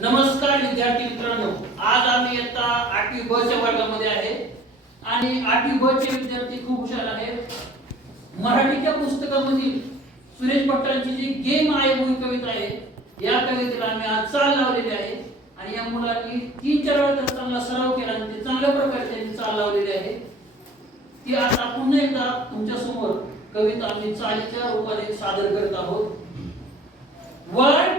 नमस्कार विद्यार्थी मित्रांनो आज आम्ही इयत्ता आठवी ब च्या वर्गामध्ये आहे. आणि आठवी ब चे विद्यार्थी खूप हुशार आहेत. मराठीच्या पुस्तकामधील सुरेश भट्टांची जी गेम आहे म्हणून कविता आहे या कवितेला आम्ही आज चाल लावलेली आहे. आणि या मुलांनी तीन चार वेळा तर चांगला सराव केला आणि ते चांगल्या प्रकारे त्यांनी चाल लावलेली आहे. ती आता पुन्हा एकदा तुमच्यासमोर कविता आम्ही चालीच्या रूपाने सादर करत आहोत. Word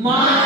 My